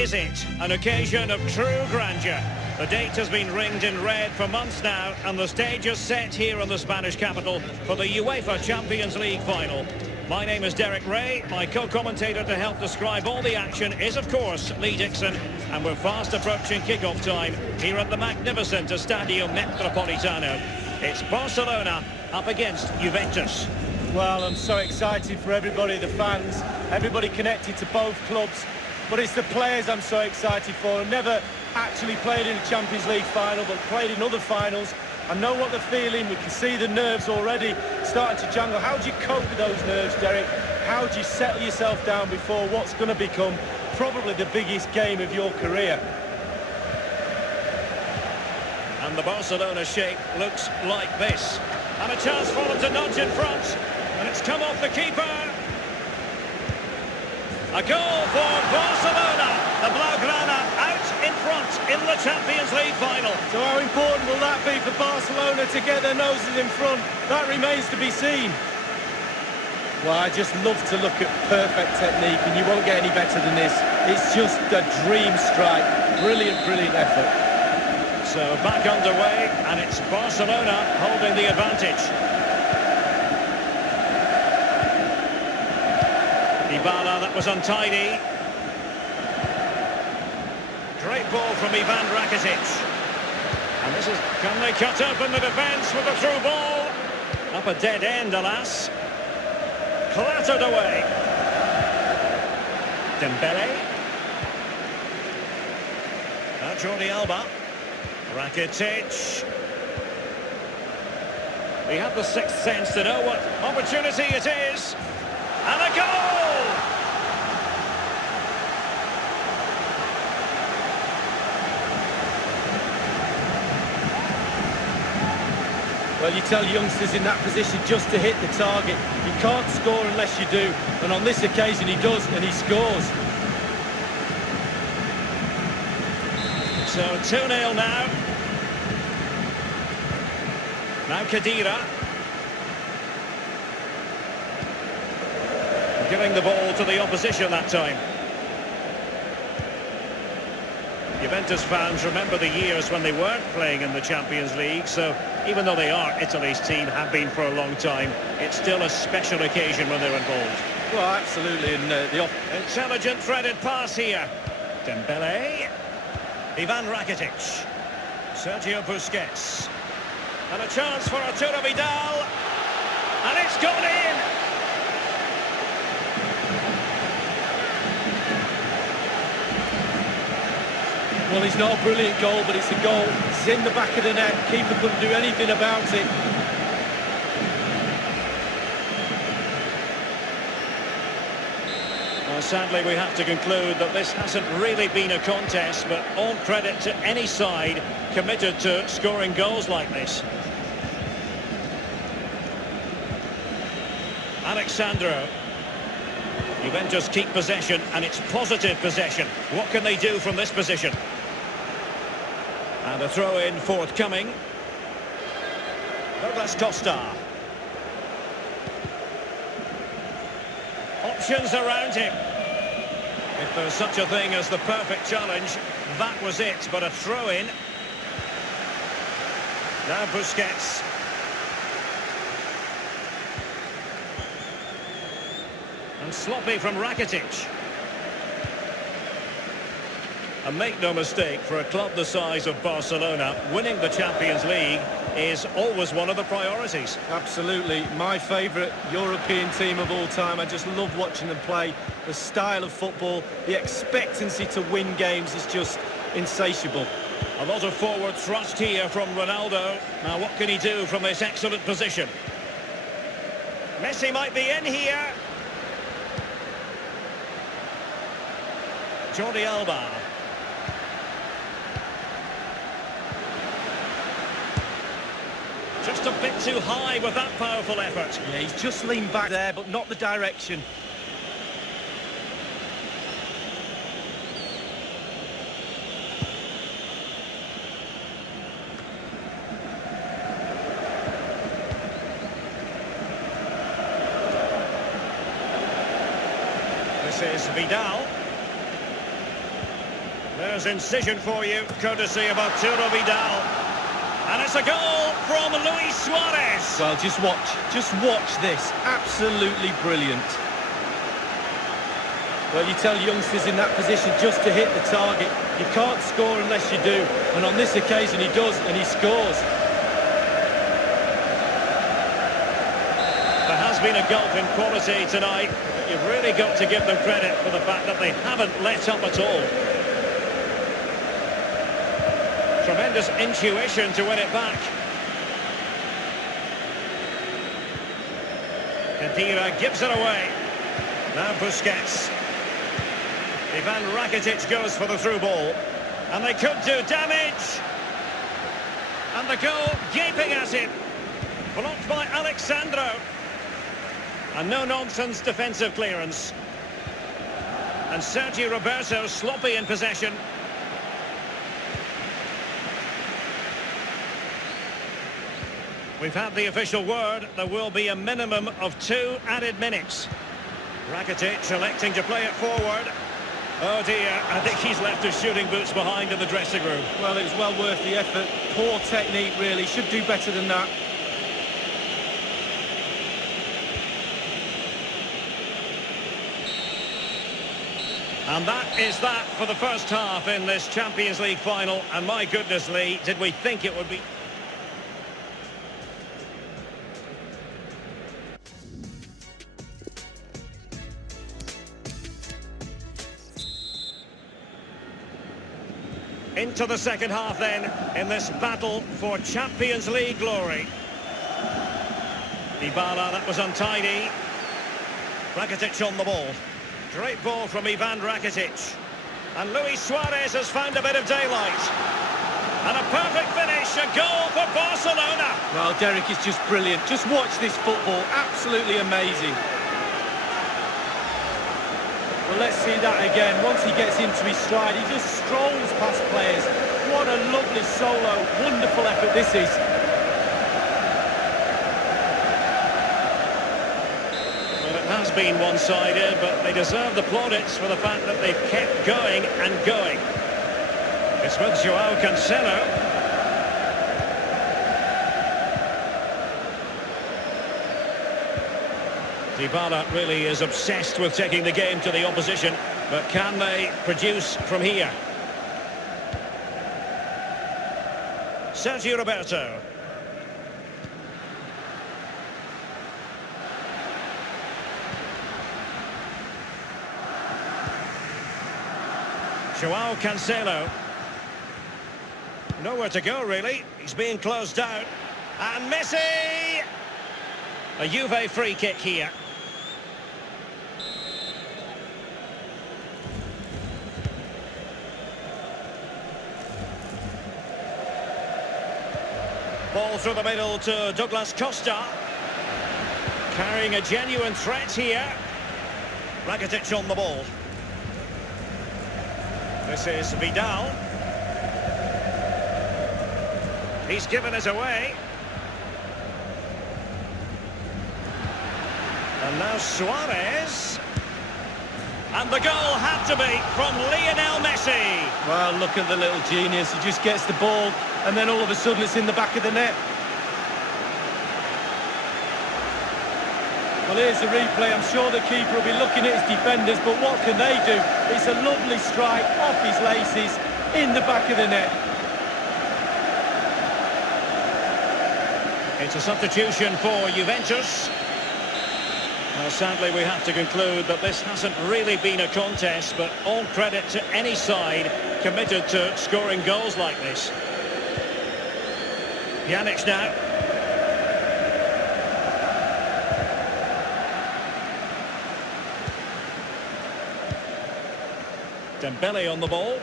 is it, an occasion of true grandeur. The date has been ringed in red for months now, and the stage is set here in the Spanish capital for the UEFA Champions League final. My name is Derek Ray. My co-commentator to help describe all the action is, of course, Lee Dixon. And we're fast approaching kick-off time here at the magnificent Estadio Metropolitano. It's Barcelona up against Juventus. Well, I'm so excited for everybody, the fans, everybody connected to both clubs. But it's the players I'm so excited for. I've never actually played in a Champions League final, but played in other finals. I know what they're feeling. We can see the nerves already starting to jangle. How do you cope with those nerves, Derek? How do you settle yourself down before what's going to become probably the biggest game of your career? And the Barcelona shape looks like this. And a chance for them to nudge in front. And it's come off the keeper. A goal for Barcelona. The Blaugrana out in front in the Champions League final. So how important will that be for Barcelona to get their noses in front? That remains to be seen. Well, I just love to look at perfect technique, and you won't get any better than this. It's just a dream strike. Brilliant, brilliant effort. So back underway, and it's Barcelona holding the advantage. Dybala, that was untidy. Great ball from Ivan Rakitic. And this is, can they cut open the defence with a through ball? Up a dead end, alas. Clattered away. Dembele. Now Jordi Alba. Rakitic. We have the sixth sense to know what opportunity it is. And a goal! Well, you tell youngsters in that position just to hit the target. You can't score unless you do. And on this occasion he does, and he scores. So 2-0 now. Now Khedira. Giving the ball to the opposition that time. Juventus fans remember the years when they weren't playing in the Champions League, so even though they are Italy's team, have been for a long time, it's still a special occasion when they're involved. Well, absolutely, and intelligent threaded pass here. Dembele. Ivan Rakitic. Sergio Busquets. And a chance for Arturo Vidal. And it's gone in! Well, it's not a brilliant goal, but it's a goal. It's in the back of the net. Keeper couldn't do anything about it. Well, sadly, we have to conclude that this hasn't really been a contest, but all credit to any side committed to scoring goals like this. Alexandro. Juventus keep possession, and it's positive possession. What can they do from this position? And a throw-in forthcoming. Douglas Costa. Options around him. If there's such a thing as the perfect challenge, that was it, but a throw-in. Now Busquets. And sloppy from Rakitic. And make no mistake, for a club the size of Barcelona, winning the Champions League is always one of the priorities. Absolutely. My favourite European team of all time. I just love watching them play. The style of football, the expectancy to win games is just insatiable. A lot of forward thrust here from Ronaldo. Now what can he do from this excellent position? Messi might be in here. Jordi Alba. Just a bit too high with that powerful effort. Yeah, he's just leaned back there, but not the direction. This is Vidal. There's incision for you, courtesy of Arturo Vidal. And it's a goal from Luis Suarez. Well, just watch this. Absolutely brilliant. Well, you tell youngsters in that position just to hit the target. You can't score unless you do. And on this occasion he does, and he scores. There has been a gulf in quality tonight, but you've really got to give them credit for the fact that they haven't let up at all. Tremendous intuition to win it back. Khedira gives it away. Now Busquets. Ivan Rakitic goes for the through ball. And they could do damage. And the goal gaping at him. Blocked by Alexandro. And no-nonsense defensive clearance. And Sergio Roberto sloppy in possession. We've had the official word. There will be a minimum of 2 added minutes. Rakitic electing to play it forward. Oh dear, I think he's left his shooting boots behind in the dressing room. Well, it was well worth the effort. Poor technique, really. Should do better than that. And that is that for the first half in this Champions League final. And my goodness, Lee, did we think it would be... Into the second half then, in this battle for Champions League glory. Dybala, that was untidy. Rakitic on the ball. Great ball from Ivan Rakitic. And Luis Suarez has found a bit of daylight. And a perfect finish, a goal for Barcelona. Well, Derek is just brilliant. Just watch this football, absolutely amazing. Well, let's see that again. Once he gets into his stride, he just strolls past players. What a lovely solo, wonderful effort this is. Well, it has been one-sided, but they deserve the plaudits for the fact that they've kept going and going. It's with Joao Cancelo. Dybala really is obsessed with taking the game to the opposition, but can they produce from here? Sergio Roberto. Joao Cancelo. Nowhere to go, really. He's being closed down. And Messi! A Juve free kick here. Ball through the middle to Douglas Costa. Carrying a genuine threat here. Rakitic on the ball. This is Vidal. He's given it away. And now Suarez. And the goal had to be from Lionel Messi. Well, look at the little genius. He just gets the ball, and then all of a sudden it's in the back of the net. Well, here's the replay. I'm sure the keeper will be looking at his defenders, but what can they do? It's a lovely strike off his laces in the back of the net. It's a substitution for Juventus. Well, sadly, we have to conclude that this hasn't really been a contest, but all credit to any side committed to scoring goals like this. Pjanic now. Dembele on the ball.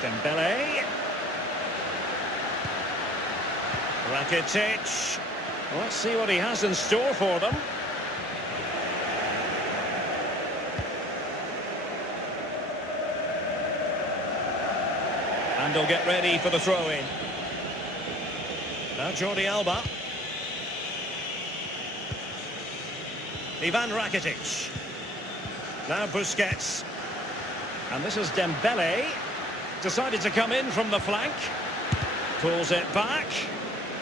Dembele. Rakitic. Let's see what he has in store for them. And they'll get ready for the throw-in. Now Jordi Alba. Ivan Rakitic. Now Busquets. And this is Dembele. Decided to come in from the flank. Pulls it back.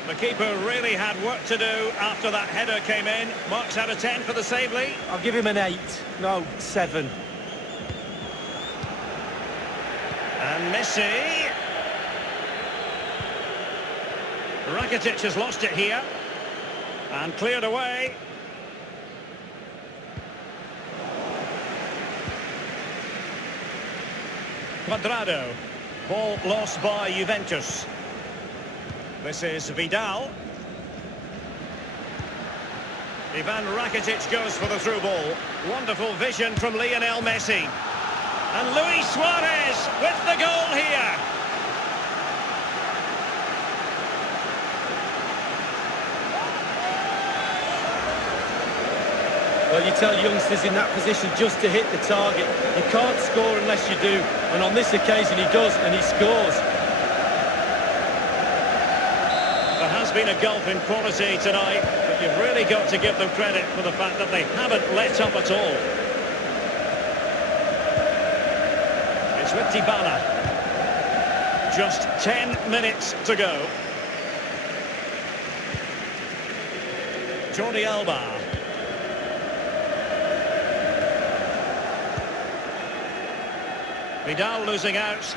The keeper really had work to do after that header came in. Marks out of 10 for the save lead. I'll give him an 8. No, 7. And Messi. Rakitic has lost it here. And cleared away. Quadrado. Ball lost by Juventus. This is Vidal. Ivan Rakitic goes for the through ball. Wonderful vision from Lionel Messi. And Luis Suarez with the goal here. Well, you tell youngsters in that position just to hit the target. You can't score unless you do. And on this occasion he does, and he scores. There has been a gulf in quality tonight, but you've really got to give them credit for the fact that they haven't let up at all. It's with Dybala. Just 10 minutes to go. Jordi Alba. Vidal losing out.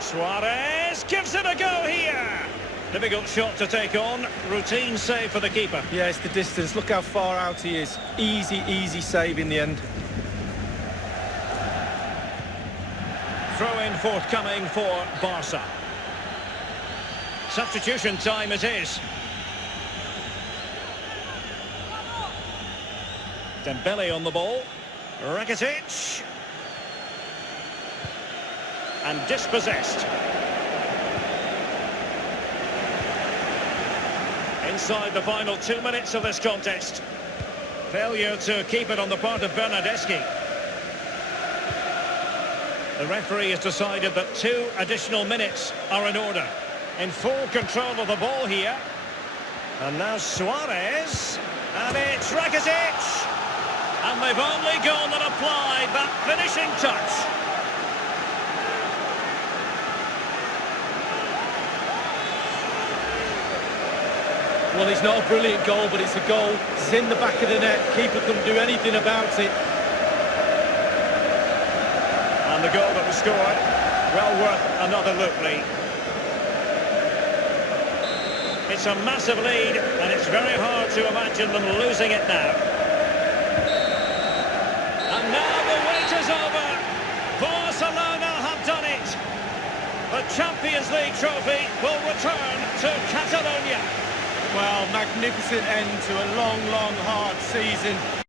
Suarez gives it a go here. Difficult shot to take on. Routine save for the keeper. Yeah, it's the distance. Look how far out he is. Easy save in the end. Throw-in forthcoming for Barca. Substitution time it is. Dembele on the ball. Rakitic. And dispossessed. Inside the final 2 minutes of this contest. Failure to keep it on the part of Bernardeschi. The referee has decided that 2 additional minutes are in order. In full control of the ball here. And now Suarez. And it's Rakitic. And they've only gone and applied that finishing touch. Well, it's not a brilliant goal, but it's a goal. It's in the back of the net. Keeper couldn't do anything about it. And the goal that was scored, well worth another look, Lee. It's a massive lead, and it's very hard to imagine them losing it now. And now the wait is over. Barcelona have done it. The Champions League trophy will return to Catalonia. Well, magnificent end to a long, hard season.